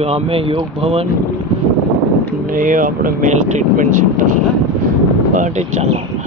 અમે યોગ ભવન ને એ આપણે મેલ ટ્રીટમેન્ટ સેન્ટર પાર્ટી ચાલના